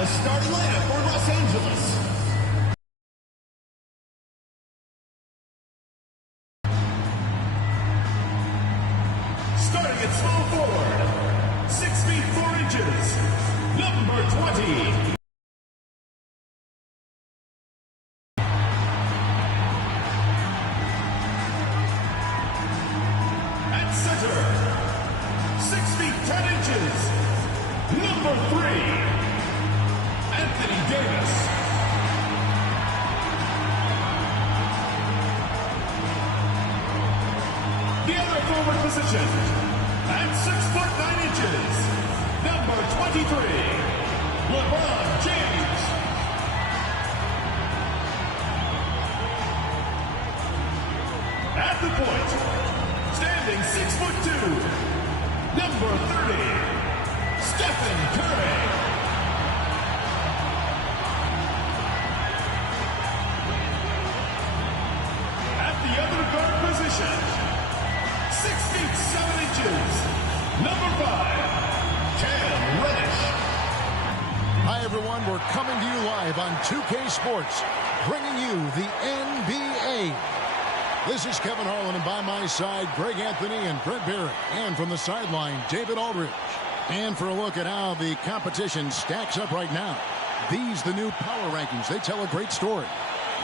the starting lineup for Los Angeles. Starting at small forward, 6 feet 4 inches, number 20. At center, 6 feet 10 inches, number 3, Anthony Davis. The other forward position, at 6 foot 9 inches, number 23, LeBron James. At the point, standing 6 foot 2, number 30, Stephen Curry. At the other guard position, 6 feet 7 inches, number 5, Cam Reddish. Hi everyone, we're coming to you live on 2K Sports, bringing you the NBA. This is Kevin Harlan, and by my side, Greg Anthony and Brent Barrett. And from the sideline, David Aldridge. And for a look at how the competition stacks up right now, these the new power rankings. They tell a great story.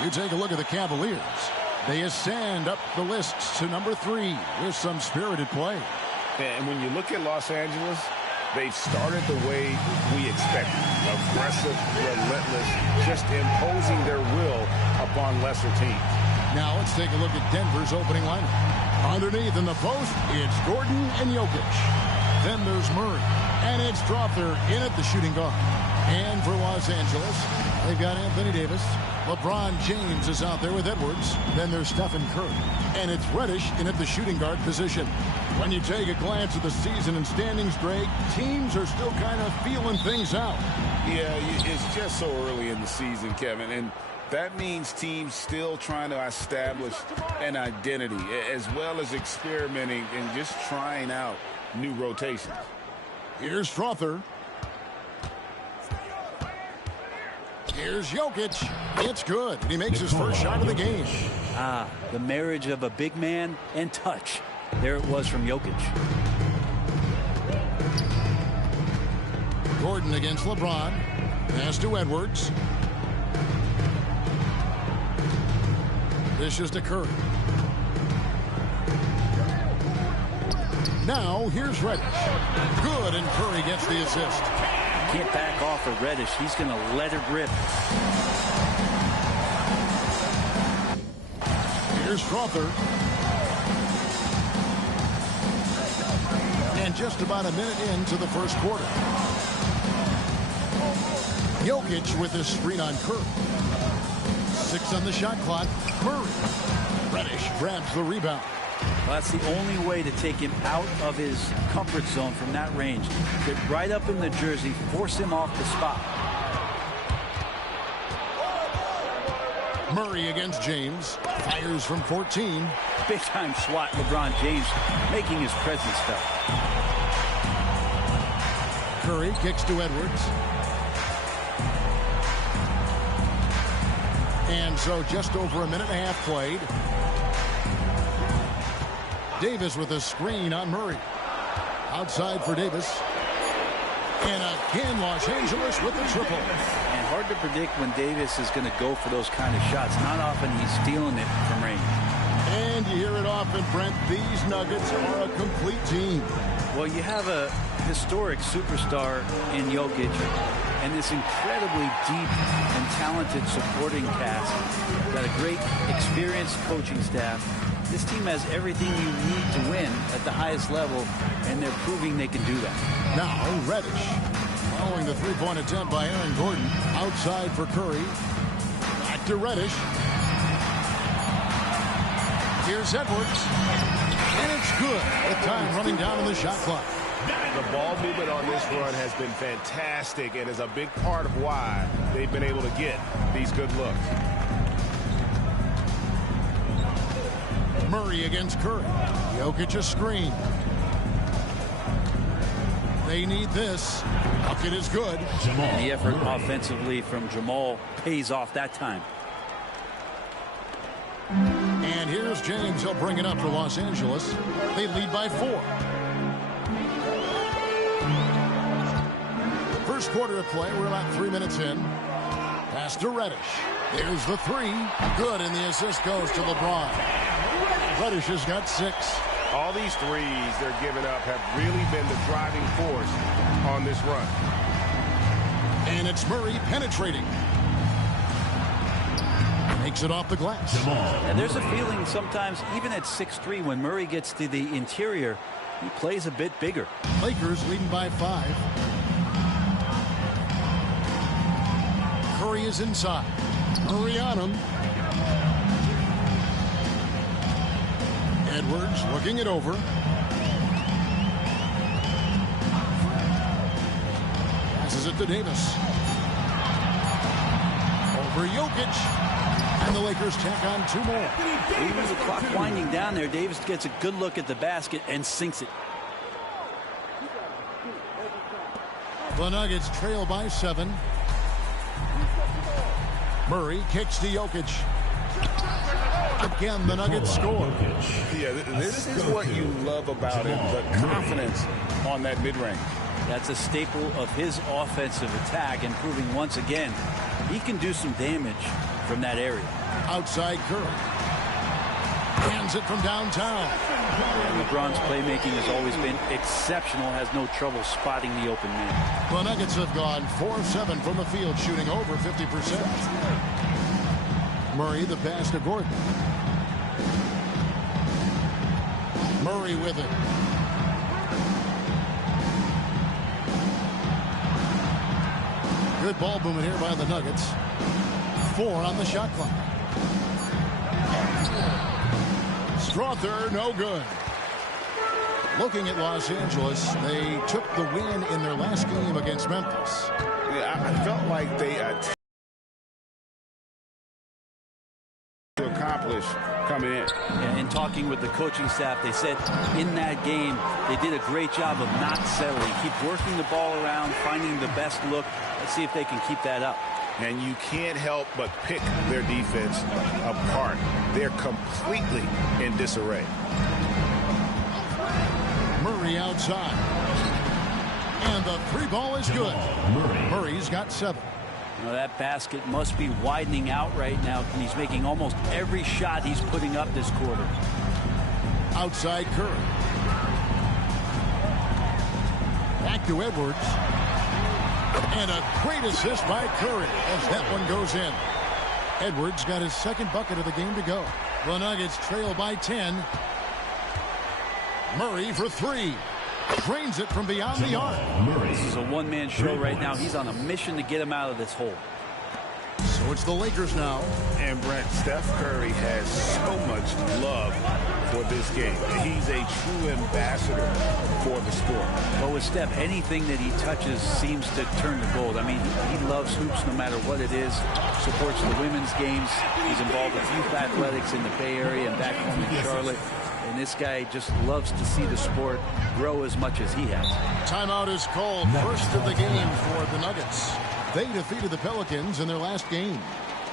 You take a look at the Cavaliers. They ascend up the lists to number 3 with some spirited play. And when you look at Los Angeles, they've started the way we expected. Aggressive, relentless, just imposing their will upon lesser teams. Now let's take a look at Denver's opening lineup. Underneath in the post, it's Gordon and Jokic. Then there's Murray. And it's Strawther in at the shooting guard. And for Los Angeles, they've got Anthony Davis. LeBron James is out there with Edwards. Then there's Stephen Curry. And it's Reddish in at the shooting guard position. When you take a glance at the season and standings, Greg, teams are still kind of feeling things out. Yeah, it's just so early in the season, Kevin. And that means teams still trying to establish an identity, as well as experimenting and just trying out new rotations. Here's Strawther. Here's Jokic. It's good. He makes his first shot of the game. The marriage of a big man and touch. There it was from Jokic. Gordon against LeBron. Pass to Edwards. Dishes to Curry. Now here's Reddish. Good, and Curry gets the assist. Can't back off of Reddish. He's going to let it rip. Here's Strawther. And just about a minute into the first quarter. Jokic with his screen on Curry. 6 on the shot clock. Murray. Reddish grabs the rebound. Well, that's the only way to take him out of his comfort zone from that range. Get right up in the jersey, force him off the spot. Murray against James. Fires from 14. Big-time swat, LeBron James making his presence felt. Curry kicks to Edwards. And so just over a minute and a half played. Davis with a screen on Murray. Outside for Davis. And again, Los Angeles with the triple. And hard to predict when Davis is going to go for those kind of shots. Not often he's stealing it from range. And you hear it often, Brent. These Nuggets are a complete team. Well, you have a historic superstar in Jokic and this incredibly deep and talented supporting cast. Got a great experienced coaching staff. This team has everything you need to win at the highest level, and they're proving they can do that. Now, Reddish. Following the three-point attempt by Aaron Gordon. Outside for Curry. Back to Reddish. Here's Edwards. And it's good. With time running down on the shot clock. The ball movement on this run has been fantastic and is a big part of why they've been able to get these good looks. Murray against Curry. Jokic a screen. They need this. Bucket is good. And the effort offensively from Jamal pays off that time. And here's James. He'll bring it up for Los Angeles. They lead by 4. First quarter of play. We're about 3 minutes in. Pass to Reddish. There's the 3. Good, and the assist goes to LeBron. Reddish has got 6. All these threes they're giving up have really been the driving force on this run. And it's Murray penetrating. Makes it off the glass. And there's a feeling sometimes, even at 6'3", when Murray gets to the interior, he plays a bit bigger. Lakers leading by 5. Curry is inside. Murray on him. Edwards looking it over. Passes it to Davis. Over Jokic. And the Lakers tack on 2 more. Even with the clock winding down there, Davis gets a good look at the basket and sinks it. The Nuggets trail by 7. Murray kicks to Jokic. Again, the Nuggets score. Yeah, this is what you love about him, the confidence on that mid-range. That's a staple of his offensive attack, and proving once again he can do some damage from that area. Outside Curry. Hands it from downtown. And LeBron's playmaking has always been exceptional, has no trouble spotting the open man. The Nuggets have gone 4-7 from the field, shooting over 50%. Murray the pass to Gordon. Murray with it. Good ball movement here by the Nuggets. 4 on the shot clock. Strother, no good. Looking at Los Angeles, they took the win in their last game against Memphis. Yeah, I felt like they to accomplish coming in. Yeah, in talking with the coaching staff, they said in that game they did a great job of not settling. Keep working the ball around, finding the best look. Let's see if they can keep that up. And you can't help but pick their defense apart. They're completely in disarray. Murray outside. And the 3 ball is good. Murray's got 7. You know, that basket must be widening out right now, and he's making almost every shot he's putting up this quarter. Outside Curry. Back to Edwards. And a great assist by Curry as that one goes in. Edwards got his 2nd bucket of the game to go. The Nuggets trail by 10. Murray for 3. Drains it from beyond the arc. This is a one-man show right now. He's on a mission to get him out of this hole. So it's the Lakers now. And Brent, Steph Curry has so much love for this game. He's a true ambassador for the sport. But with Steph, anything that he touches seems to turn to gold. I mean, he loves hoops no matter what it is. Supports the women's games. He's involved with youth athletics in the Bay Area and back home in Charlotte. And this guy just loves to see the sport grow as much as he has. Timeout is called. First of the game for the Nuggets. They defeated the Pelicans in their last game.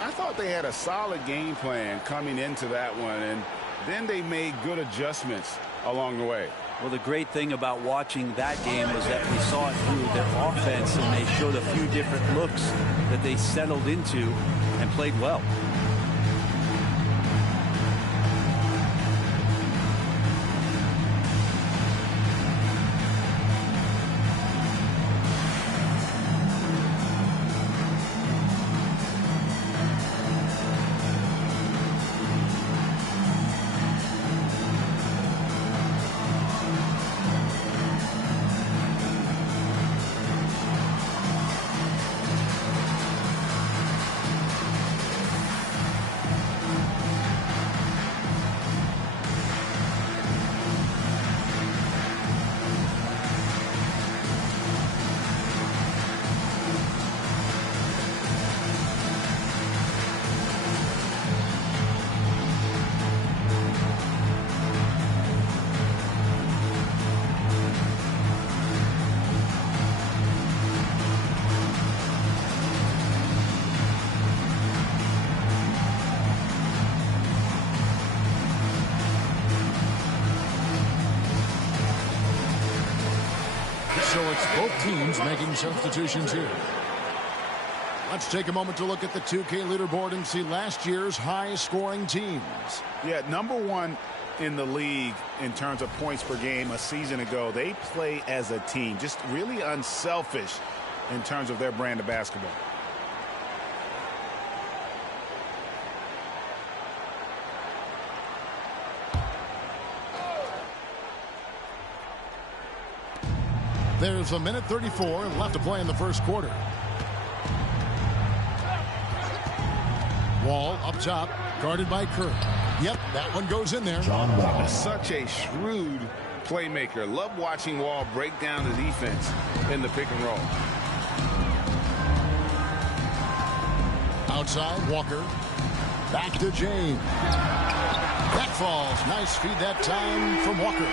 I thought they had a solid game plan coming into that one, and then they made good adjustments along the way. Well, the great thing about watching that game is that we saw it through their offense, and they showed a few different looks that they settled into and played well. it's both teams making substitutions here. Let's take a moment to look at the 2K leaderboard and see last year's high-scoring teams. Yeah, #1 in the league in terms of points per game a season ago. They play as a team, just really unselfish in terms of their brand of basketball. There's a minute 34 left to play in the first quarter. Wall up top, guarded by Kerr. Yep, that one goes in there. Such a shrewd playmaker. Love watching Wall break down the defense in the pick and roll. Outside, Walker. Back to James. That falls. Nice feed that time from Walker.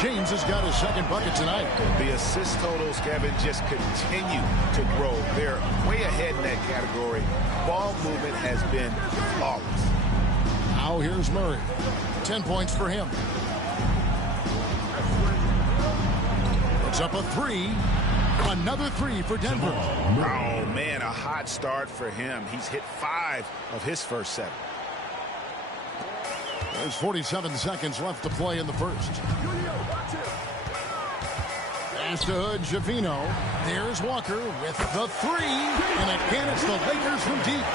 James has got his second bucket tonight. The assist totals, Kevin, just continue to grow. They're way ahead in that category. Ball movement has been flawless. Now here's Murray. 10 points for him. Puts up a three. Another three for Denver. Oh, man, a hot start for him. He's hit 5 of his first 7. There's 47 seconds left to play in the first. Pass to Hood, Javino. There's Walker with the three. And again, it's the Lakers from deep.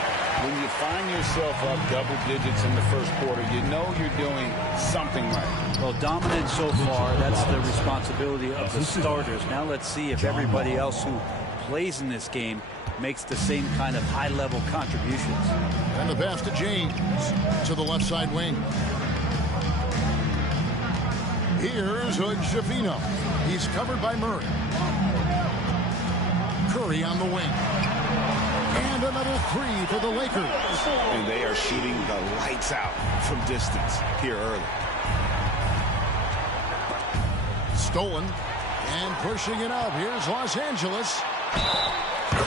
When you find yourself up double digits in the first quarter, you know you're doing something right. Well, dominant so far. That's the responsibility of the starters. Now let's see if everybody else who plays in this game makes the same kind of high-level contributions. And the pass to James to the left side wing. Here's Hood, Javino. He's covered by Murray. Curry on the wing. And another three for the Lakers. And they are shooting the lights out from distance here early. Stolen. And pushing it up. Here's Los Angeles.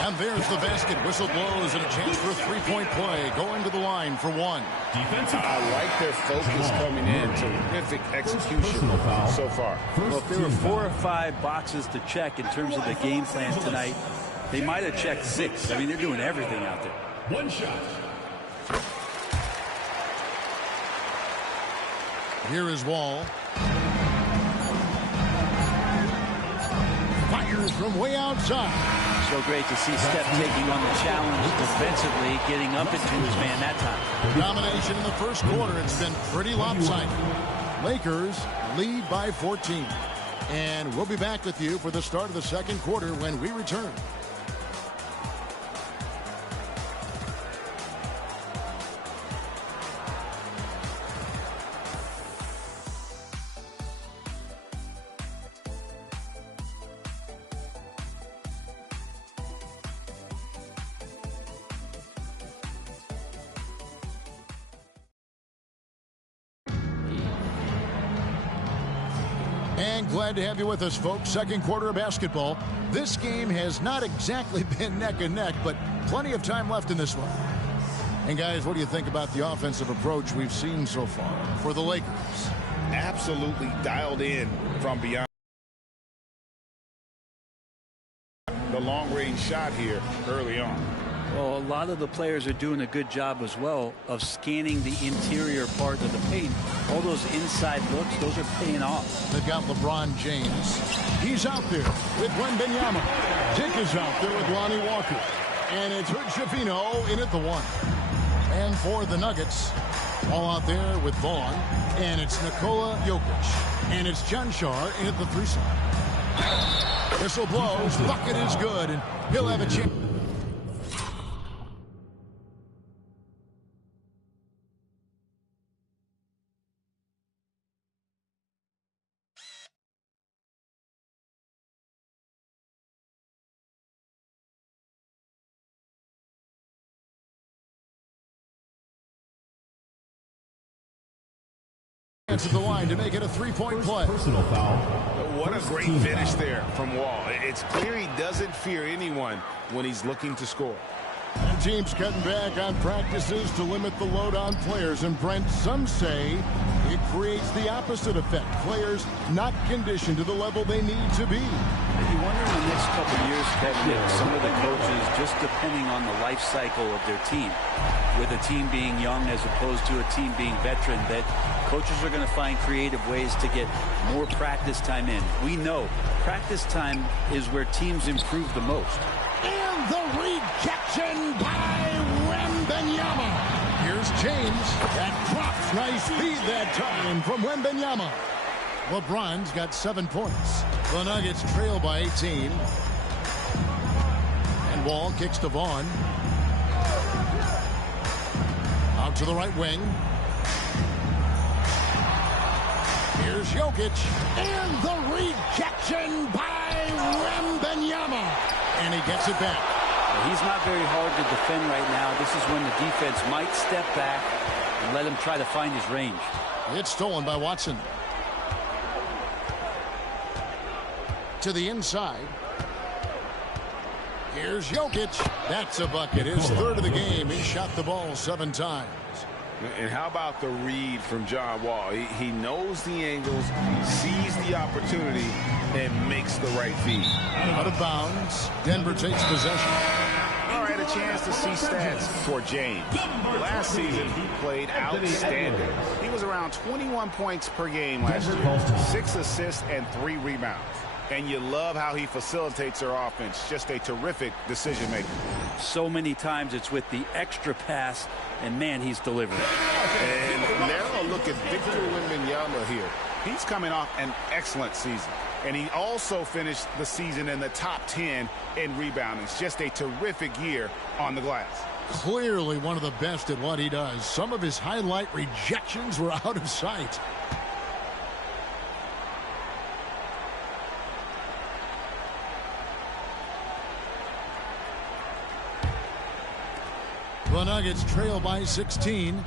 And there's the basket. Whistle blows and a chance for a three-point play. Going to the line for one. I like their focus coming in. Terrific execution so far. Well, if there were 4 or 5 boxes to check in terms of the game plan tonight, they might have checked 6. I mean, they're doing everything out there. One shot. Here is Wall. Fires from way outside. So great to see Steph taking on the challenge defensively, getting up into his man that time. Domination in the first quarter. It's been pretty lopsided. Lakers lead by 14. And we'll be back with you for the start of the second quarter when we return. And glad to have you with us, folks. Second quarter of basketball. This game has not exactly been neck and neck, but plenty of time left in this one. And guys, what do you think about the offensive approach we've seen so far for the Lakers? Absolutely dialed in from beyond the long-range shot here early on. Well, a lot of the players are doing a good job as well of scanning the interior part of the paint. All those inside looks, those are paying off. They've got LeBron James. He's out there with Wembanyama. Dick is out there with Lonnie Walker. And it's Hood Javino in at the one. And for the Nuggets, all out there with Vaughn. And it's Nikola Jokic. And it's John Shar in at the 3 side. Whistle blows. Bucket is good. And he'll have a chance. To the line to make it a three-point play. Personal foul. What a great finish there from Wall. It's clear he doesn't fear anyone when he's looking to score. And teams cutting back on practices to limit the load on players. And Brent, some say it creates the opposite effect. Players not conditioned to the level they need to be. You wonder in the next couple of years, Kevin, if some of the coaches, just depending on the life cycle of their team, with a team being young as opposed to a team being veteran, that coaches are going to find creative ways to get more practice time in. We know practice time is where teams improve the most. And the rejection by Wembanyama. Here's James. That drops. Nice feed that time from Wembanyama. LeBron's got 7 points. The Nuggets trail by 18. And Wall kicks to Vaughn. Out to the right wing. Here's Jokic. And the rejection by Wembanyama. And he gets it back. He's not very hard to defend right now. This is when the defense might step back and let him try to find his range. It's stolen by Watson. To the inside. Here's Jokic. That's a bucket. His third of the game. He shot the ball 7 times. And how about the read from John Wall? He knows the angles, sees the opportunity, and makes the right feed. Out of bounds. Denver takes possession. All right, a chance to see stats for James. Last season, he played outstanding. He was around 21 points per game last year, 6 assists and 3 rebounds. And you love how he facilitates their offense. Just a terrific decision maker. So many times it's with the extra pass, and man, he's delivering. And now look at Victor Wembanyama here. He's coming off an excellent season. And he also finished the season in the top 10 in rebounding. It's just a terrific year on the glass. Clearly one of the best at what he does. Some of his highlight rejections were out of sight. The Nuggets trail by 16.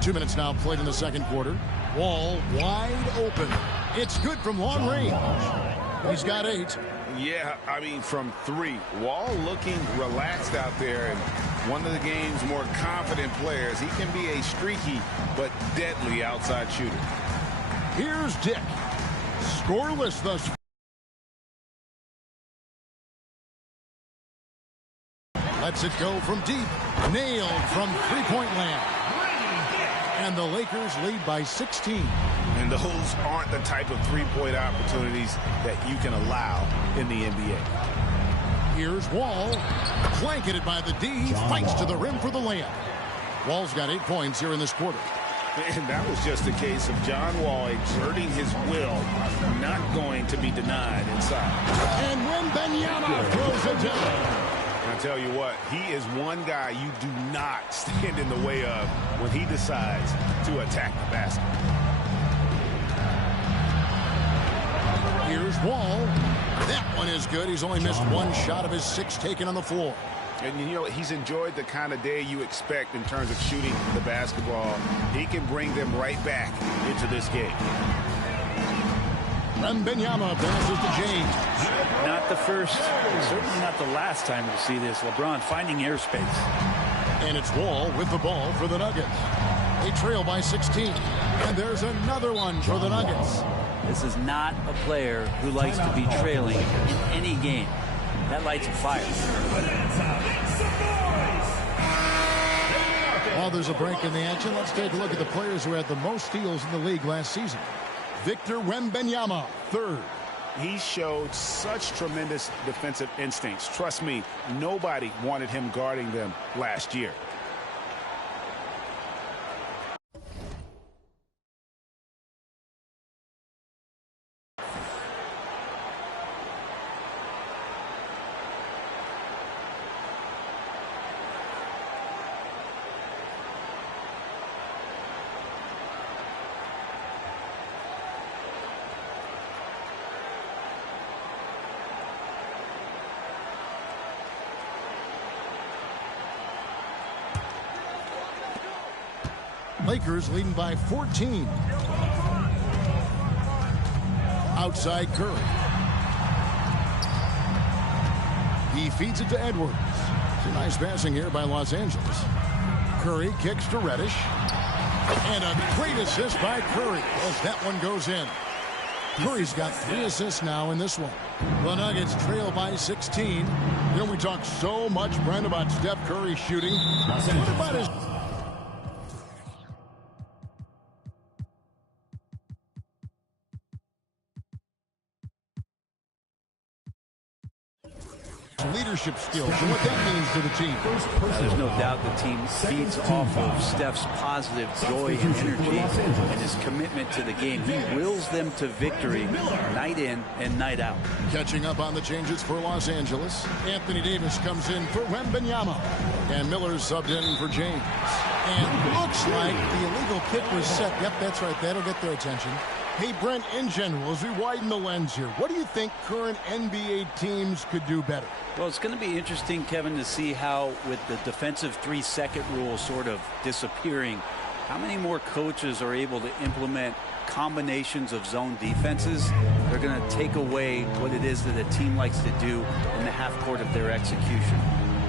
2 minutes now played in the second quarter. Wall wide open. It's good from long range. He's got 8. Yeah, I mean, from 3. Wall looking relaxed out there, and one of the game's more confident players. He can be a streaky but deadly outside shooter. Here's Dick. Scoreless thus far. Lets it go from deep. Nailed from three-point land. And the Lakers lead by 16. And those aren't the type of three-point opportunities that you can allow in the NBA. Here's Wall. Blanketed by the D. Fights to the rim for the layup. Wall's got 8 points here in this quarter. And that was just a case of John Wall exerting his will, not going to be denied inside. And Wembanyama throws it down. I tell you what, he is one guy you do not stand in the way of when he decides to attack the basket. Here's Wall. That one is good. He's only missed 1 shot of his 6 taken on the floor. And, you know, he's enjoyed the kind of day you expect in terms of shooting the basketball. He can bring them right back into this game. Wembanyama passes to James. Not the first, certainly not the last time we'll see this. LeBron finding airspace. And it's Wall with the ball for the Nuggets. They trail by 16. And there's another one for the Nuggets. This is not a player who likes to be trailing in any game. That lights a fire. While there's a break in the action, let's take a look at the players who had the most steals in the league last season. Victor Wembanyama, 3rd. He showed such tremendous defensive instincts. Trust me, nobody wanted him guarding them last year. Lakers leading by 14. Outside Curry. He feeds it to Edwards. Some nice passing here by Los Angeles. Curry kicks to Reddish. And a great assist by Curry as that one goes in. Curry's got 3 assists now in this one. The Nuggets trail by 16. You know, we talk so much, Brent, about Steph Curry shooting. What about his... leadership skills and what that means to the team. There's no doubt the team feeds off of Steph's positive joy and energy and his commitment to the game. He wills them to victory night in and night out. Catching up on the changes for Los Angeles. Anthony Davis comes in for Wembanyama. And Miller's subbed in for James. And looks like the illegal kick was set. Yep, that's right. That'll get their attention. Hey, Brent, in general, as we widen the lens here, what do you think current NBA teams could do better? Well, it's going to be interesting, Kevin, to see how, with the defensive 3-second rule sort of disappearing, how many more coaches are able to implement combinations of zone defenses. They're going to take away what it is that a team likes to do in the half court of their execution.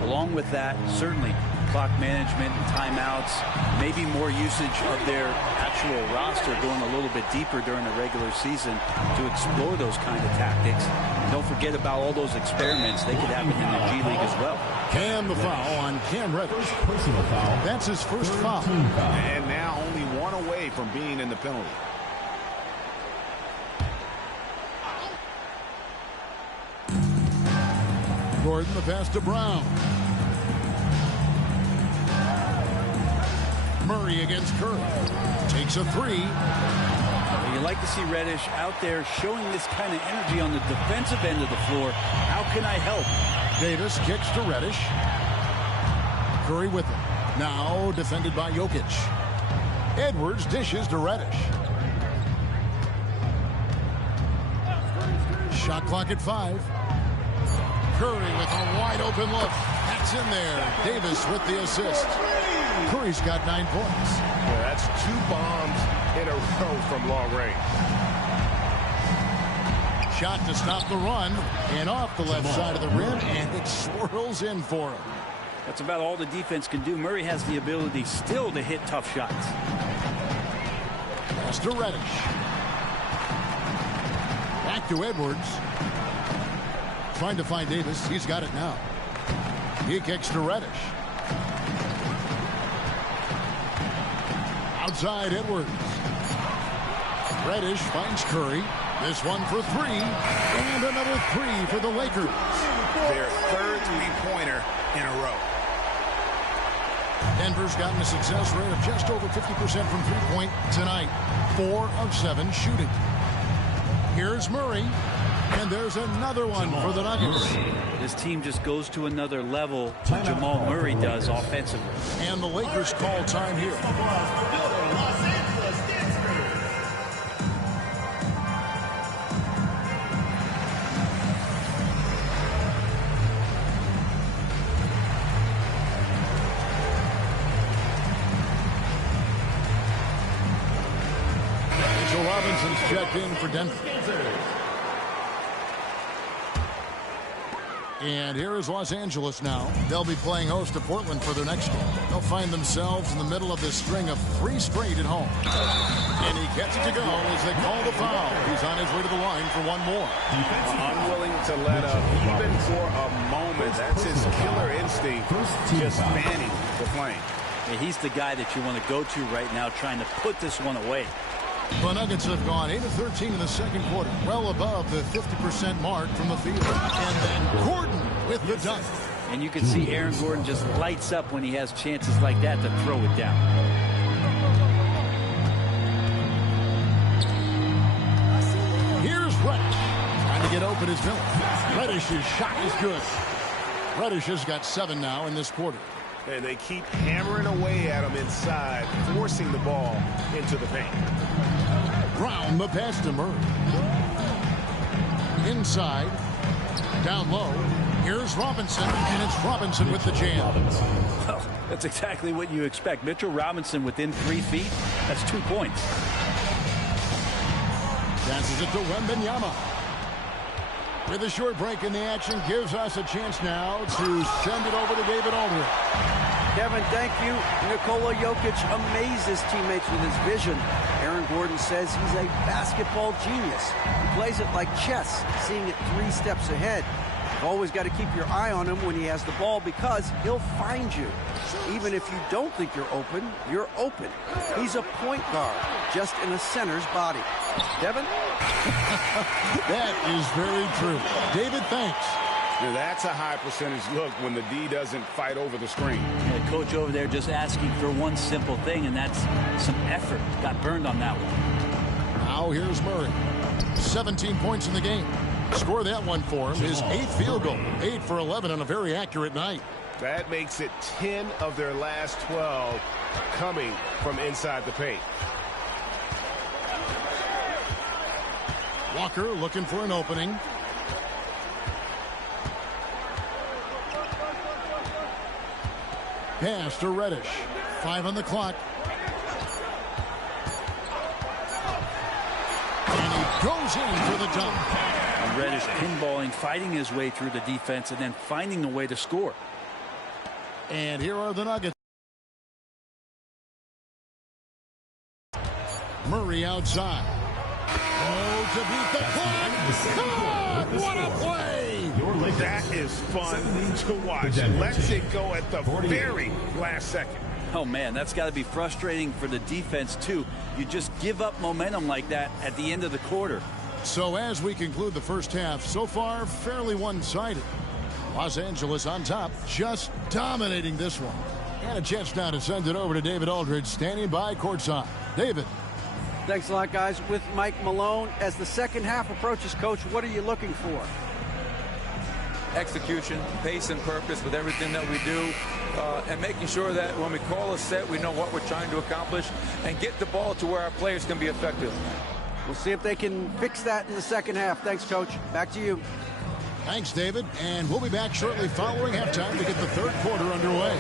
Along with that, certainly clock management and timeouts, maybe more usage of their actual roster going a little bit deeper during the regular season to explore those kind of tactics. And don't forget about all those experiments. They could happen in the G League as well. Cam the foul on Cam Reddish. Personal foul. That's his first foul. And now only one away from being in the penalty. Gordon the pass to Brown. Murray against Curry. Takes a 3. You like to see Reddish out there showing this kind of energy on the defensive end of the floor. How can I help? Davis kicks to Reddish. Curry with him. Now defended by Jokic. Edwards dishes to Reddish. Shot clock at 5. Curry with a wide open look. That's in there. Davis with the assist. Curry's got 9 points. Yeah, that's 2 bombs in a row from long range. Shot to stop the run. And off the left side of the rim. And it swirls in for him. That's about all the defense can do. Murray has the ability still to hit tough shots. Pass to Reddish. Back to Edwards. Trying to find Davis. He's got it now. He kicks to Reddish. Outside Edwards. Reddish finds Curry. This one for 3. And another 3 for the Lakers. Their third 3-pointer in a row. Denver's gotten a success rate of just over 50% from 3-point tonight. 4 of 7 shooting. Here's Murray. And there's another one for the Nuggets. This team just goes to another level what Jamal Murray does offensively. And the Lakers call time here. Mitchell Robinson's checked in for Denver. And here is Los Angeles now. They'll be playing host to Portland for their next game. They'll find themselves in the middle of this string of 3 straight at home. And he gets it to go as they call the foul. He's on his way to the line for one more. Unwilling to let up even for a moment. That's his killer instinct. Just fanning the flame. Yeah, he's the guy that you want to go to right now trying to put this one away. The Nuggets have gone 8 of 13 in the second quarter, well above the 50% mark from the field. And then Gordon with the dunk. And you can see Aaron Gordon just lights up when he has chances like that to throw it down. Here's Reddish. Trying to get open is Miller. Reddish's shot is good. Reddish has got 7 now in this quarter. And they keep hammering away at him inside, forcing the ball into the paint. Brown the pass to Murray. Inside. Down low. Here's Robinson. And it's Robinson with the jam. Well, that's exactly what you expect. Mitchell Robinson within 3 feet. That's 2 points. Passes it to Wembanyama. With a short break in the action, gives us a chance now to send it over to David Aldridge. Kevin, thank you. Nikola Jokic amazes teammates with his vision. Aaron Gordon says he's a basketball genius. He plays it like chess, seeing it 3 steps ahead. You've always got to keep your eye on him when he has the ball because he'll find you. Even if you don't think you're open, you're open. He's a point guard, just in a center's body. Devin? That is very true. David, thanks. Now that's a high percentage look when the D doesn't fight over the screen. Yeah, coach over there just asking for one simple thing, and that's some effort. Got burned on that one. Now here's Murray. 17 points in the game. Score that one for him. His 8th field goal. 8 for 11 on a very accurate night. That makes it 10 of their last 12 coming from inside the paint. Walker looking for an opening. Pass to Reddish. 5 on the clock. And he goes in for the dunk. And Reddish pinballing, fighting his way through the defense, and then finding a way to score. And here are the Nuggets. Murray outside. Oh, to beat the clock. What a play! That is fun to watch. Lets it go at the very last second. Oh, man, that's got to be frustrating for the defense, too. You just give up momentum like that at the end of the quarter. So as we conclude the first half, so far, fairly one-sided. Los Angeles on top, just dominating this one. And a chance now to send it over to David Aldridge, standing by courtside. David. Thanks a lot, guys. With Mike Malone, as the second half approaches, Coach, what are you looking for? Execution, pace, and purpose with everything that we do, and making sure that when we call a set, we know what we're trying to accomplish and get the ball to where our players can be effective. We'll see if they can fix that in the second half. Thanks, Coach. Back to you. Thanks, David. And we'll be back shortly following halftime to get the third quarter underway.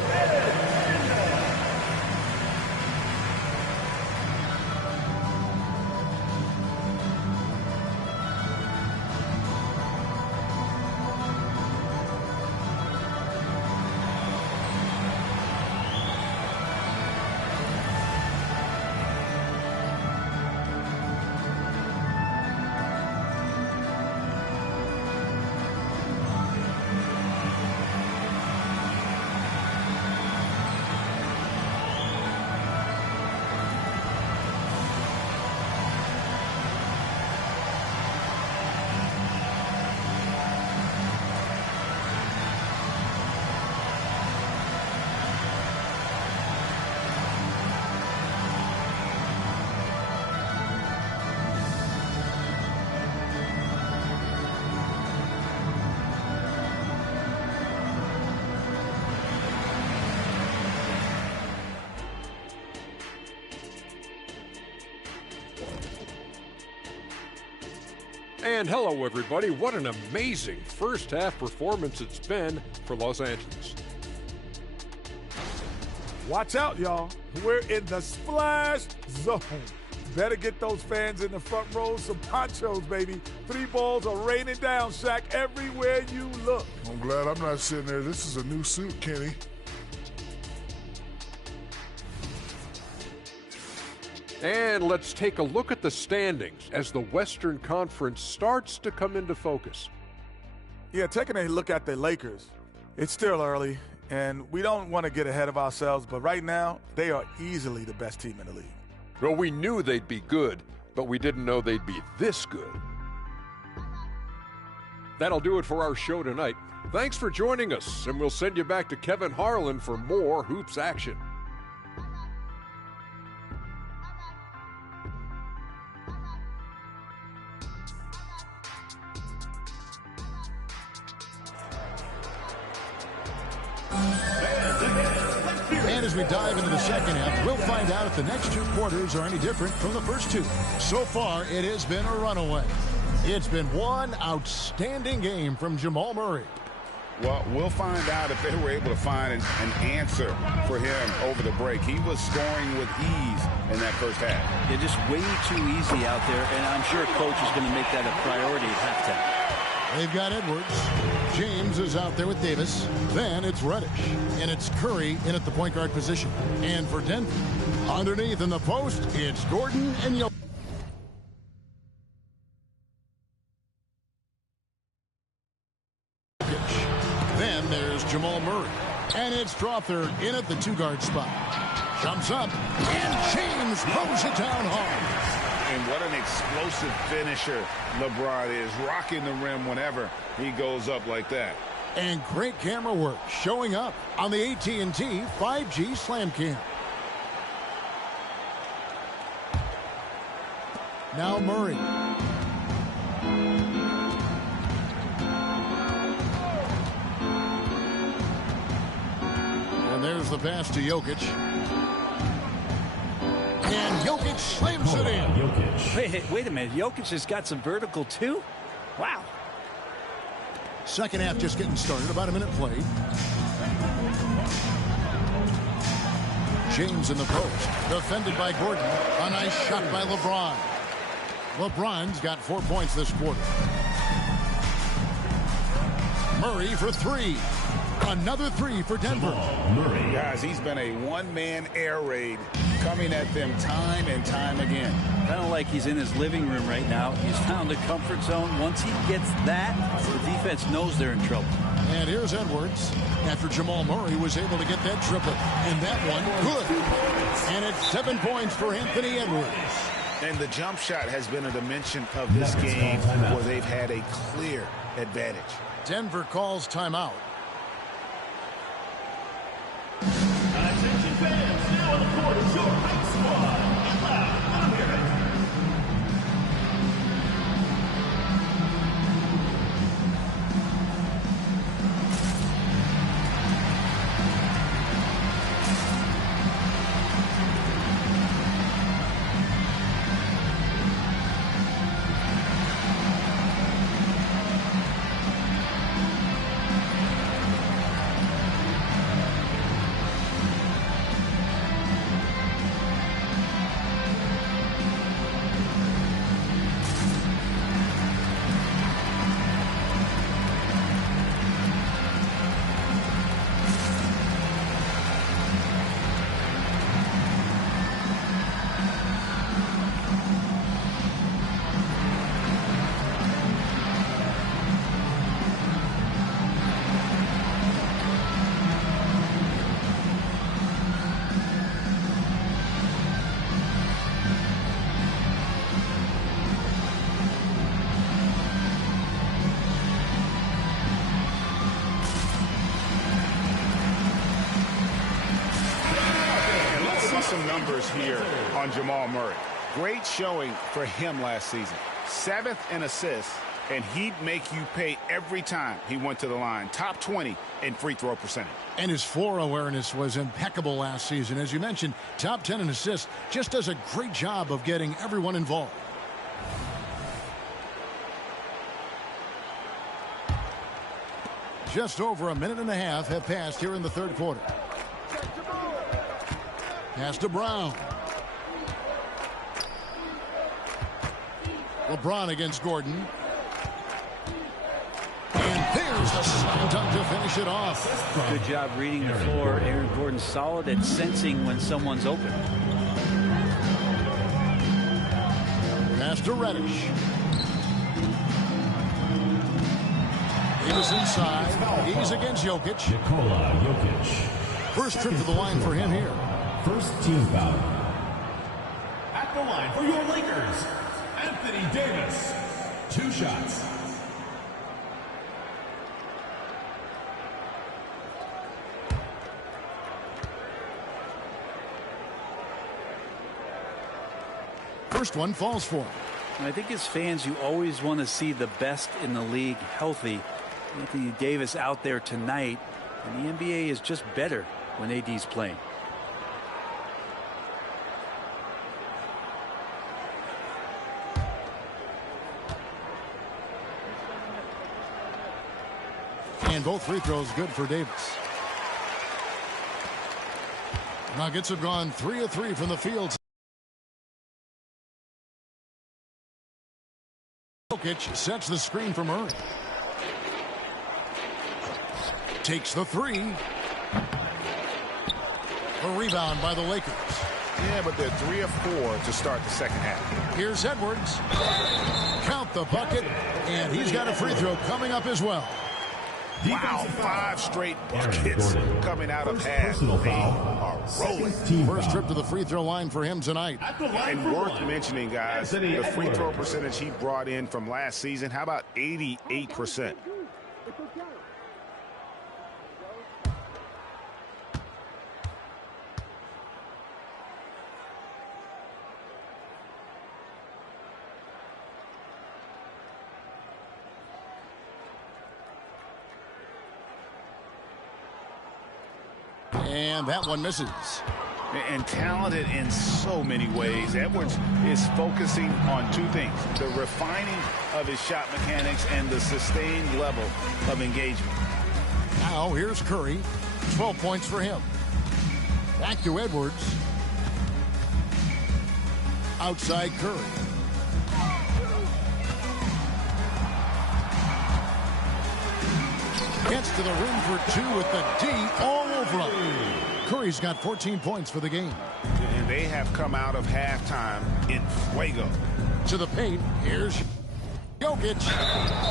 And hello, everybody. What an amazing first half performance it's been for Los Angeles. Watch out, y'all. We're in the splash zone. Better get those fans in the front row some ponchos, baby. 3 balls are raining down, Shaq, everywhere you look. I'm glad I'm not sitting there. This is a new suit, Kenny. And let's take a look at the standings as the Western Conference starts to come into focus. Yeah, taking a look at the Lakers, it's still early, and we don't want to get ahead of ourselves, but right now, they are easily the best team in the league. Well, we knew they'd be good, but we didn't know they'd be this good. That'll do it for our show tonight. Thanks for joining us, and we'll send you back to Kevin Harlan for more Hoops action. And as we dive into the second half, we'll find out if the next 2 quarters are any different from the first 2. So far, it has been a runaway. It's been one outstanding game from Jamal Murray. Well, we'll find out if they were able to find an answer for him over the break. He was scoring with ease in that first half. They're just way too easy out there, and I'm sure Coach is going to make that a priority at halftime. They've got Edwards. James is out there with Davis. Then it's Reddish. And it's Curry in at the point guard position. And for Denver, underneath in the post, it's Gordon and Jokic. Then there's Jamal Murray. And it's Strawther in at the two-guard spot. Jumps up, and James throws it down hard. And what an explosive finisher LeBron is, rocking the rim whenever he goes up like that. And great camera work showing up on the AT&T 5G Slam Cam. Now Murray. And there's the pass to Jokic. And Jokic slams it in. Wait a minute. Jokic has got some vertical, too? Wow. Second half just getting started. About a minute played. James in the post. Defended by Gordon. A nice shot by LeBron. LeBron's got 4 points this quarter. Murray for three. Another three for Denver. Guys, he's been a one-man air raid coming at them time and time again. Kind of like he's in his living room right now. He's found the comfort zone. Once he gets that, the defense knows they're in trouble. And here's Edwards after Jamal Murray was able to get that triple. And that one, good. And it's 7 points for Anthony Edwards. And the jump shot has been a dimension of this game where they've had a clear advantage. Denver calls timeout. Attention fans, now on the court is your hype squad. Get loud, let 'em hear it. Some numbers here on Jamal Murray. Great showing for him last season. 7th in assists, and he'd make you pay every time he went to the line. Top 20 in free throw percentage. And his floor awareness was impeccable last season. As you mentioned, top 10 in assists. Just does a great job of getting everyone involved. Just over a minute and a half have passed here in the third quarter. Pass to Brown. LeBron against Gordon. And there's the slam dunk to finish it off. Good job reading the floor. Aaron Gordon's solid at sensing when someone's open. Pass to Reddish. Davis inside. He's against Jokic. Nikola Jokic. First trip to the line for him here. First team foul. At the line for your Lakers, Anthony Davis. 2 shots. First one falls for him. I think as fans, you always want to see the best in the league healthy. Anthony Davis out there tonight, and the NBA is just better when AD's playing. And both free throws good for Davis. Nuggets have gone 3 of 3 from the field. Jokic sets the screen for Murray. Takes the three. A rebound by the Lakers. Yeah, but they're 3 of 4 to start the second half. Here's Edwards. Count the bucket, and he's got a free throw coming up as well. Wow, 5 straight buckets coming out of half. They are rolling. First trip to the free throw line for him tonight. And worth mentioning, guys, the free throw percentage he brought in from last season, how about 88%? And that one misses. And talented in so many ways. Edwards is focusing on 2 things: the refining of his shot mechanics and the sustained level of engagement. Now here's Curry. 12 points for him. Back to Edwards. Outside Curry. Gets to the rim for 2 with the D all over him. Curry's got 14 points for the game. And they have come out of halftime in fuego. To the paint, here's Jokic.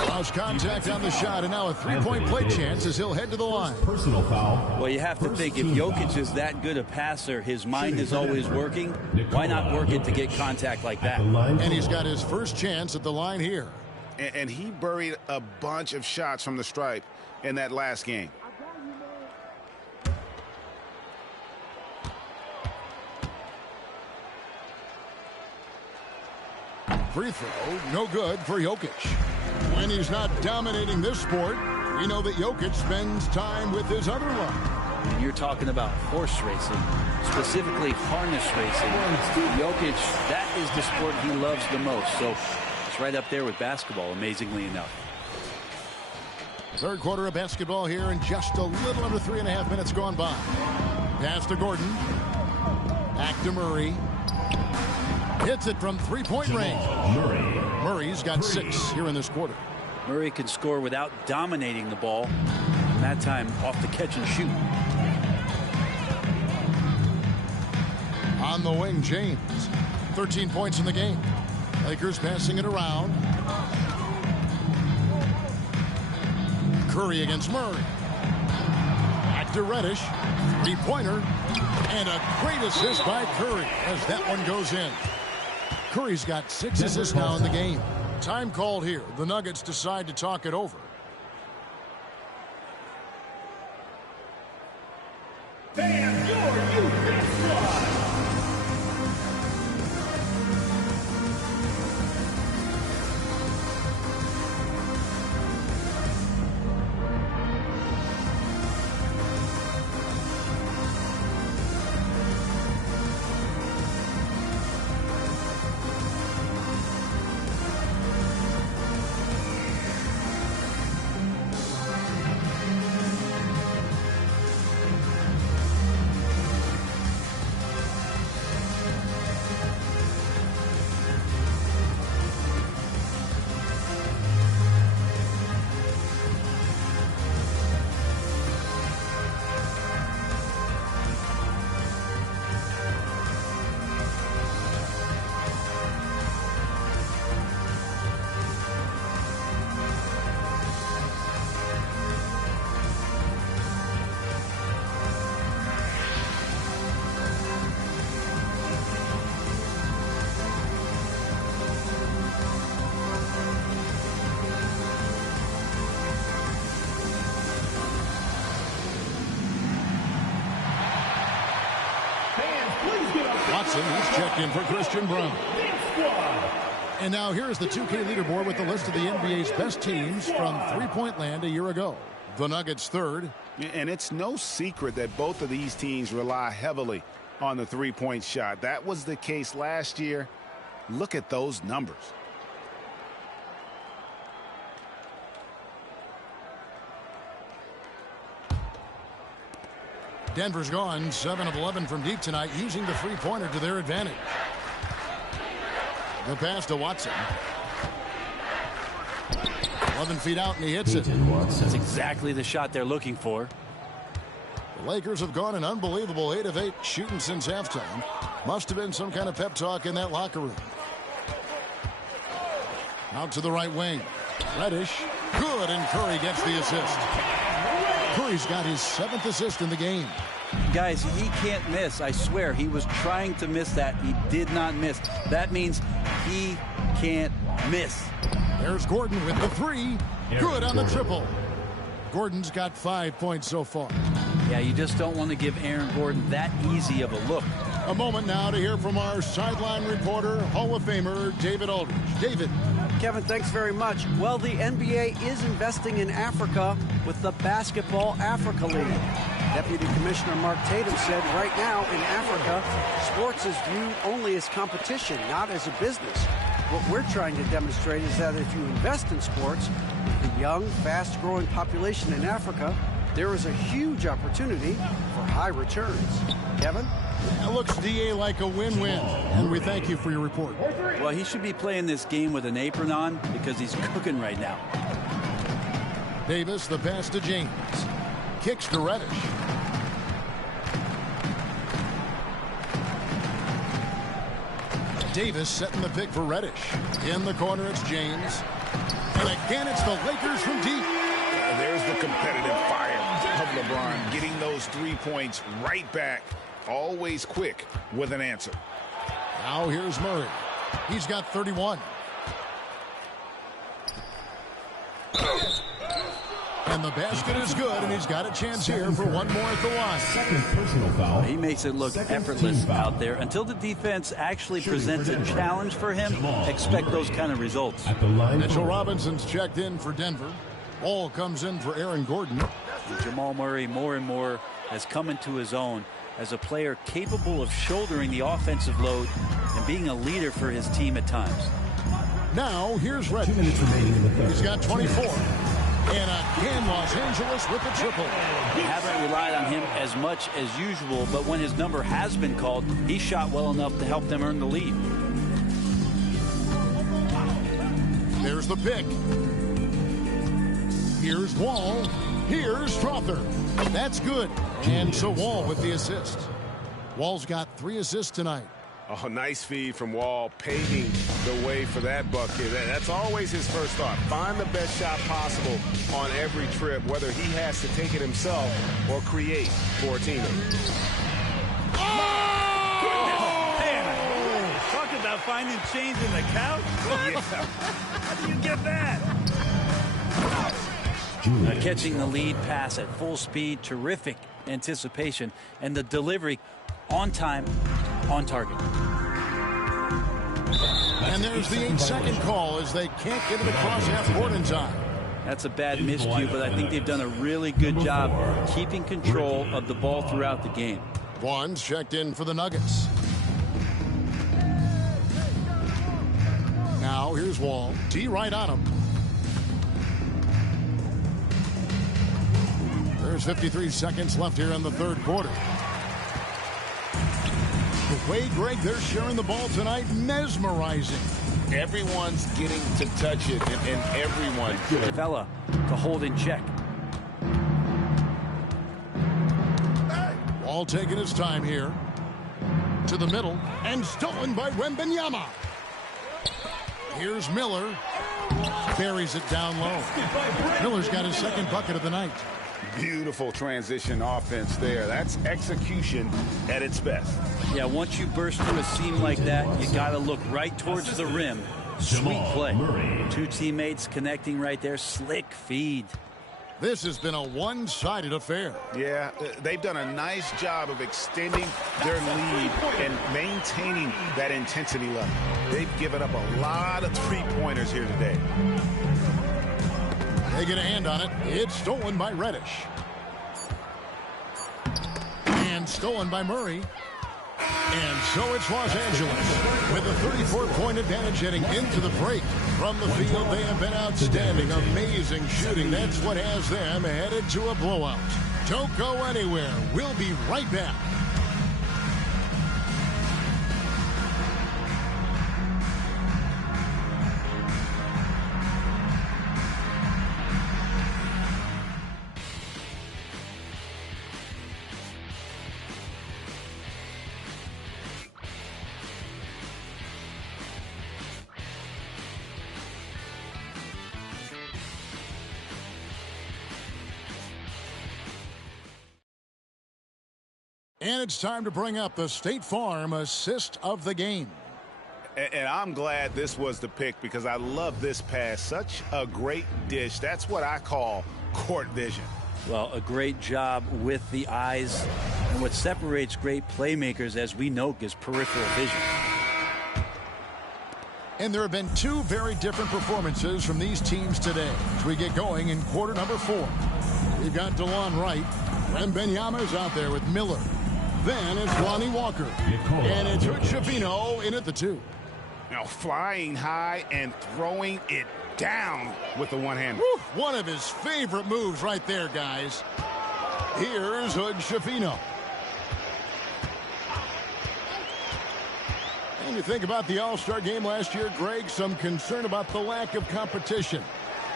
Lost contact on the shot, and now a 3-point play chance as he'll head to the line. Personal foul. Well, you have to think, if Jokic is that good a passer, his mind is always working. Why not work it to get contact like that? And he's got his first chance at the line here. And he buried a bunch of shots from the stripe in that last game. Free throw, no good for Jokic. When he's not dominating this sport, we know that Jokic spends time with his other one. You're talking about horse racing, specifically harness racing. Jokic, that is the sport he loves the most. So it's right up there with basketball, amazingly enough. Third quarter of basketball here, and just a little under 3.5 minutes gone by. Pass to Gordon. Back to Murray. Hits it from 3-point range. Murray's got 6 here in this quarter. Murray can score without dominating the ball. And that time off the catch and shoot. On the wing, James. 13 points in the game. Lakers passing it around. Curry against Murray. Back to Reddish. 3-pointer. And a great assist by Curry as that one goes in. Curry's got 6 assists now in the game. Time called here. The Nuggets decide to talk it over. And your youth squad. Watson, he's checked in for Christian Bron. And now here's the 2K leaderboard with the list of the NBA's best teams from three-point land a year ago. The Nuggets third. And it's no secret that both of these teams rely heavily on the three-point shot. That was the case last year. Look at those numbers. Denver's gone 7 of 11 from deep tonight, using the three-pointer to their advantage. The pass to Watson. 11 feet out, and he hits it. That's exactly the shot they're looking for. The Lakers have gone an unbelievable 8 of 8 shooting since halftime. Must have been some kind of pep talk in that locker room. Out to the right wing. Reddish. Good, and Curry gets the assist. Curry's got his 7th assist in the game. Guys, he can't miss. I swear, he was trying to miss that. He did not miss. That means he can't miss. There's Gordon with the 3. Good on the triple. Gordon's got 5 points so far. Yeah, you just don't want to give Aaron Gordon that easy of a look. A moment now to hear from our sideline reporter, Hall of Famer David Aldridge. David. Kevin, thanks very much. Well, the NBA is investing in Africa with the Basketball Africa League. Deputy Commissioner Mark Tatum said right now in Africa, sports is viewed only as competition, not as a business. What we're trying to demonstrate is that if you invest in sports, with the young, fast-growing population in Africa, there is a huge opportunity for high returns. Kevin? That looks, DA, like a win-win, and we thank you for your report. Well, he should be playing this game with an apron on because he's cooking right now. Davis, the pass to James. Kicks to Reddish. Davis setting the pick for Reddish. In the corner, it's James. And again, it's the Lakers from deep. There's the competitive fire of LeBron, getting those 3 points right back. Always quick with an answer. Now here's Murray. He's got 31. And the basket is good, and he's got a chance here for one more at the line. Second personal foul. He makes it look effortless out there. Until the defense actually presents a challenge for him, expect those kind of results. Mitchell Robinson's checked in for Denver. Ball comes in for Aaron Gordon. And Jamal Murray more and more has come into his own as a player capable of shouldering the offensive load and being a leader for his team at times. Now here's Reddish. He's got 24. And again, Los Angeles with the triple. They haven't relied on him as much as usual, but when his number has been called, he shot well enough to help them earn the lead. There's the pick. Here's Wall. Here's Strother. That's good. And so Wall with the assist. Wall's got 3 assists tonight. Oh, nice feed from Wall, paving the way for that bucket. That's always his first thought. Find the best shot possible on every trip, whether he has to take it himself or create for a teammate. Oh! Man, talk about finding change in the couch. Yeah. How do you get that? Catching the lead pass at full speed, terrific anticipation, and the delivery on time, on target. And there's the 8-second call as they can't get it across half court in time. That's a bad miscue, but I think they've done a really good job keeping control of the ball throughout the game. Vaughn's checked in for the Nuggets. Now here's Wall. T right on him. There's 53 seconds left here in the third quarter. The way, Greg, they're sharing the ball tonight, mesmerizing. Everyone's getting to touch it, and everyone. Fella to hold in check. Wall taking his time here. To the middle, and stolen by Wembanyama. Here's Miller. Buries it down low. Miller's got his second bucket of the night. Beautiful transition offense there. That's execution at its best. Yeah, once you burst through a seam like that, you got to look right towards the rim. Sweet play. 2 teammates connecting right there. Slick feed. This has been a one-sided affair. Yeah, they've done a nice job of extending their lead and maintaining that intensity level. They've given up a lot of three-pointers here today. They get a hand on it. It's stolen by Reddish. And stolen by Murray. And so it's Los Angeles with a 34-point advantage heading into the break. From the field, they have been outstanding. Amazing shooting. That's what has them headed to a blowout. Don't go anywhere. We'll be right back. And it's time to bring up the State Farm assist of the game. And I'm glad this was the pick because I love this pass. Such a great dish. That's what I call court vision. Well, a great job with the eyes. And what separates great playmakers, as we know, is peripheral vision. And there have been two very different performances from these teams today as we get going in quarter number 4. We've got DeLon Wright. Wembanyama's out there with Miller. Then it's Lonnie Walker. And it's Hood-Schifino in at the 2. Now flying high and throwing it down with the one-hander. One of his favorite moves right there, guys. Here's Hood-Schifino. And you think about the All-Star game last year, Greg, some concern about the lack of competition.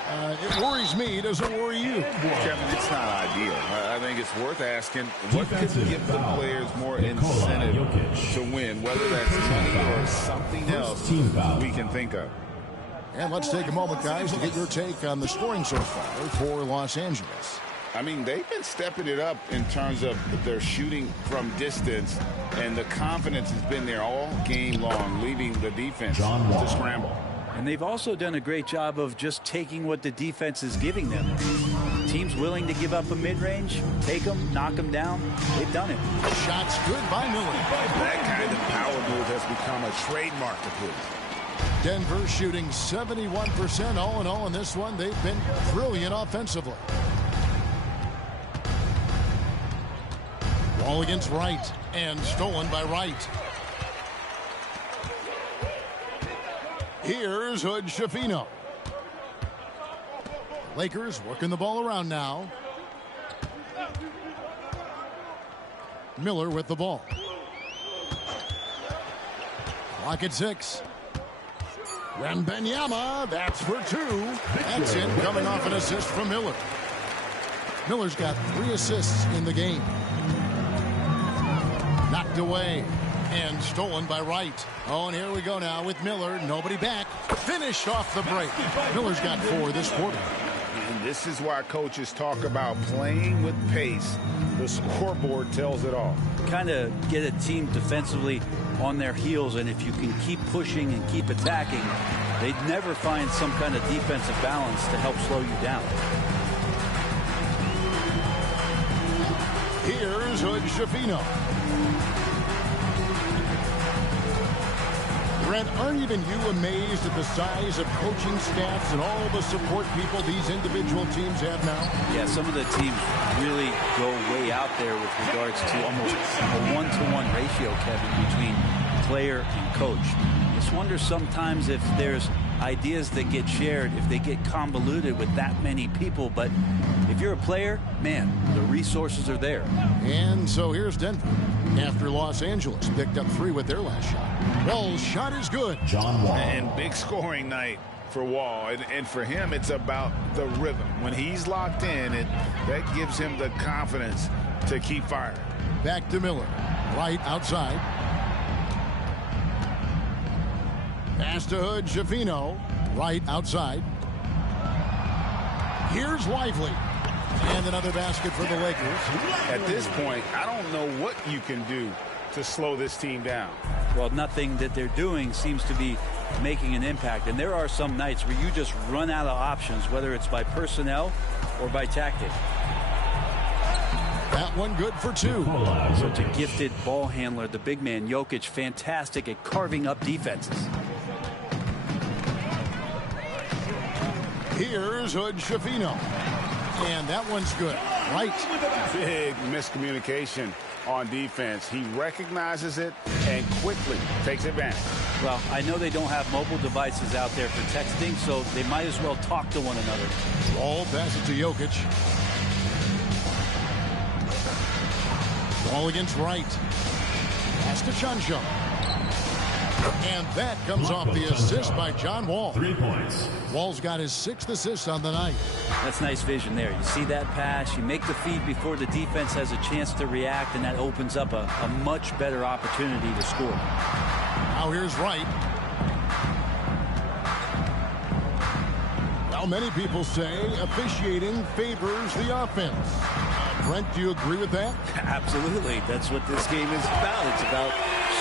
It worries me. Does it worry you? Kevin, it's not ideal. I think it's worth asking what could give the players more incentive to win, whether that's money or something else we can think of. And let's take a moment, guys, to get your take on the scoring so far for Los Angeles. I mean, they've been stepping it up in terms of their shooting from distance, and the confidence has been there all game long, leaving the defense to scramble. And they've also done a great job of just taking what the defense is giving them. Teams willing to give up a mid-range, take them, knock them down. They've done it. Shots good by Miller. That kind of power move has become a trademark of his. Denver shooting 71% all in all in this one. They've been brilliant offensively. Ball against Wright and stolen by Wright. Here's Hood-Schifino. Lakers working the ball around now. Miller with the ball. Clock at 6. Wembanyama, that's for 2. That's in, coming off an assist from Miller. Miller's got 3 assists in the game. Knocked away and stolen by Wright. Oh, and here we go now with Miller. Nobody back. Finished off the break. Miller's got 4 this quarter. And this is why coaches talk about playing with pace. The scoreboard tells it all. Kind of get a team defensively on their heels, and if you can keep pushing and keep attacking, they'd never find some kind of defensive balance to help slow you down. Here's Hood-Schifino. Brent, aren't even you amazed at the size of coaching staffs and all the support people these individual teams have now? Yeah, some of the teams really go way out there with regards to almost a 1-to-1 ratio, Kevin, between player and coach. I just wonder sometimes if there's ideas that get shared, if they get convoluted with that many people. But if you're a player, man, the resources are there. And so here's Denver. After Los Angeles picked up 3 with their last shot. Wall's shot is good. John Wall. And big scoring night for Wall. And for him, it's about the rhythm. When he's locked in, that gives him the confidence to keep firing. Back to Miller. Right outside. Pass to Hood-Schifino. Right outside. Here's Lively. And another basket for the Lakers. At this point, I don't know what you can do to slow this team down. Well, nothing that they're doing seems to be making an impact. And there are some nights where you just run out of options, whether it's by personnel or by tactic. That one good for 2. Such a gifted ball handler. The big man, Jokic, fantastic at carving up defenses. Here's Hood-Schifino. And that one's good. Right. Big miscommunication on defense. He recognizes it and quickly takes advantage. Well, I know they don't have mobile devices out there for texting, so they might as well talk to one another. Ball passes to Jokic. Ball against Wright. Pass to Chuncho. And that comes off the assist by John Wall. 3 points. Wall's got his 6th assist on the night. That's nice vision there. You see that pass, you make the feed before the defense has a chance to react, and that opens up a much better opportunity to score. Now here's Wright. Now many people say officiating favors the offense. Brent, do you agree with that? Absolutely. That's what this game is about. It's about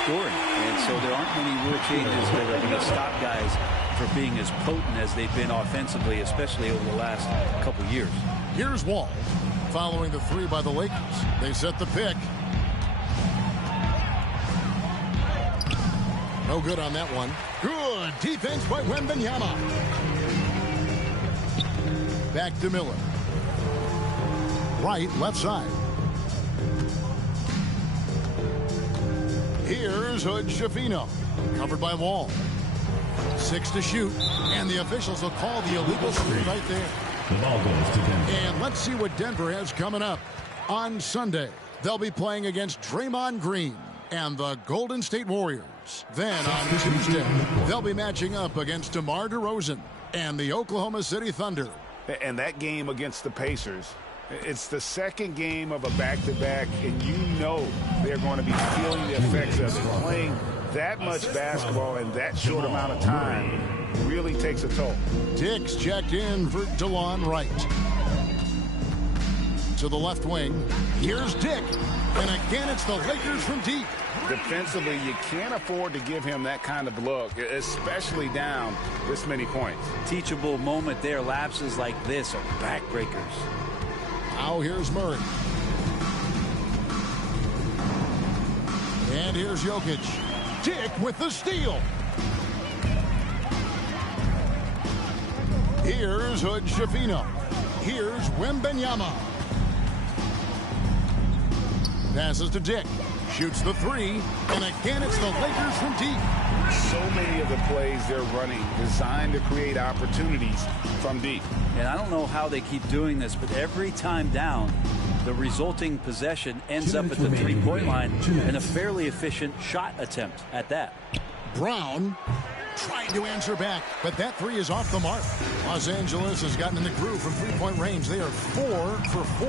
scoring. And so there aren't many real changes that are going to stop guys from being as potent as they've been offensively, especially over the last couple years. Here's Wall following the three by the Lakers. They set the pick. No good on that one. Good defense by Wembanyama. Back to Miller. Right, left side. Here's Hood Schifino. Covered by Wall. 6 to shoot. And the officials will call the illegal screen right there. The ball goes to Denver. And let's see what Denver has coming up. On Sunday, they'll be playing against Draymond Green and the Golden State Warriors. Then on Tuesday, they'll be matching up against DeMar DeRozan and the Oklahoma City Thunder. And that game against the Pacers, it's the second game of a back-to-back, and you know they're going to be feeling the effects of it. Playing that much basketball in that short amount of time really takes a toll. Dick's checked in for DeLon Wright. To the left wing, here's Dick. And again, it's the Lakers from deep. Defensively, you can't afford to give him that kind of look, especially down this many points. Teachable moment there. Lapses like this are backbreakers. Now here's Murray. And here's Jokic. Dick with the steal. Here's Hood Schifino. Here's Wembanyama. Passes to Dick. Shoots the three. And again, it's the Lakers from deep. So many of the plays they're running designed to create opportunities from deep. And I don't know how they keep doing this, but every time down, the resulting possession ends up at the three-point line and a fairly efficient shot attempt at that. Brown trying to answer back, but that three is off the mark. Los Angeles has gotten in the groove from three-point range. They are 4 for 4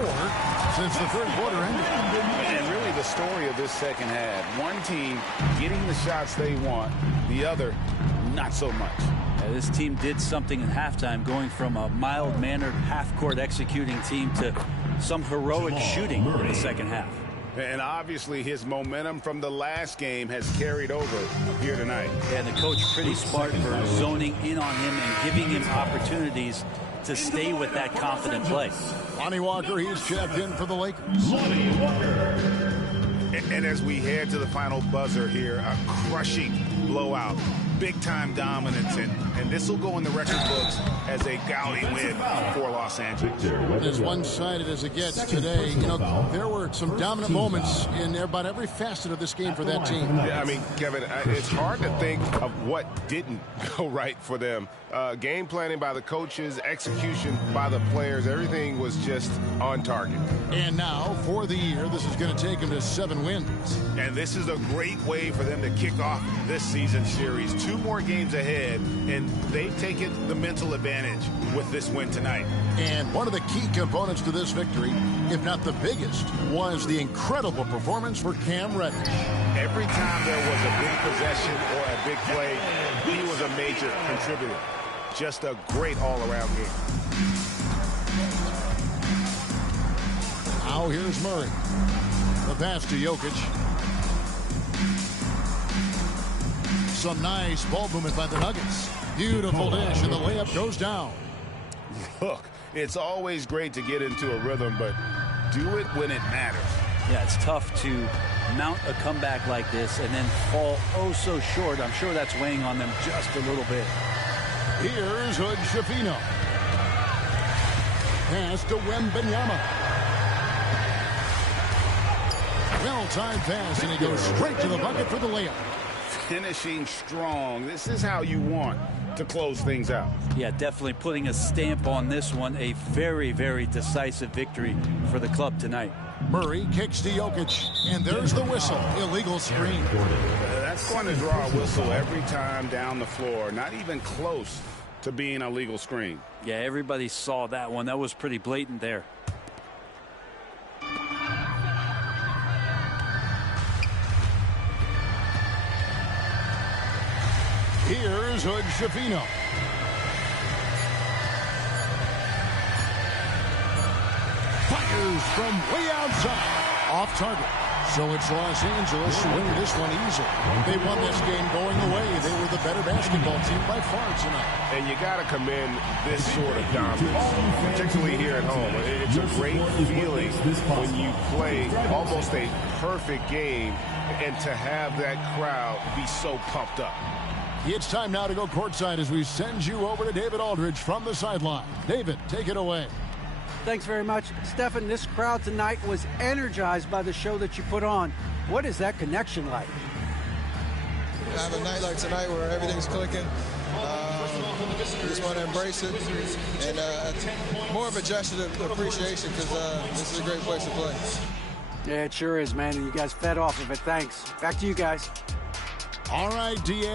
since the third quarter ended. And really the story of this second half, one team getting the shots they want, the other not so much. This team did something in halftime, going from a mild-mannered half-court executing team to some heroic shooting in the second half. And obviously his momentum from the last game has carried over here tonight. And the coach pretty smart for zoning in on him and giving him opportunities to stay with that confident play. Lonnie Walker, he's checked in for the Lakers. Lonnie Walker. And as we head to the final buzzer here, a crushing blowout. Big-time dominance, and this will go in the record books as a gaudy win for Los Angeles. As one-sided as it gets today, you know, there were some dominant moments in about every facet of this game for that team. Yeah, I mean, Kevin, it's hard to think of what didn't go right for them. Game planning by the coaches, execution by the players, everything was just on target. And now, for the year, this is going to take them to 7 wins. And this is a great way for them to kick off this season series. 2 more games ahead, and they've taken the mental advantage with this win tonight. And one of the key components to this victory, if not the biggest, was the incredible performance for Cam Reddish. Every time there was a big possession or a big play, he was a major contributor. Just a great all-around game. Now here's Murray. The pass to Jokic. Some nice ball movement by the Nuggets. Beautiful dish, and the layup goes down. Look, it's always great to get into a rhythm, but do it when it matters. Yeah, it's tough to mount a comeback like this and then fall oh so short. I'm sure that's weighing on them just a little bit. Here's Hood Schifino. Pass to Wembanyama. Well-timed pass, and he goes straight to the bucket for the layup. Finishing strong. This is how you want to close things out. Yeah, definitely putting a stamp on this one. A very, very decisive victory for the club tonight. Murray kicks to Jokic, and there's the whistle. Illegal screen. That's going to draw a whistle every time down the floor. Not even close to being a legal screen. Yeah, everybody saw that one. That was pretty blatant there. Here's Hood Schifino. Fires from way outside. Off target. So it's Los Angeles winning this one easily. They won this game going away. They were the better basketball team by far tonight. And you got to commend this sort of dominance, particularly here at home. It's a great feeling when you play almost a perfect game and to have that crowd be so pumped up. It's time now to go courtside as we send you over to David Aldridge from the sideline. David, take it away. Thanks very much. Stephen, this crowd tonight was energized by the show that you put on. What is that connection like? I have a night like tonight where everything's clicking. Just want to embrace it. And more of a gesture of appreciation because this is a great place to play. Yeah, it sure is, man. And you guys fed off of it. Thanks. Back to you guys. All right, DA.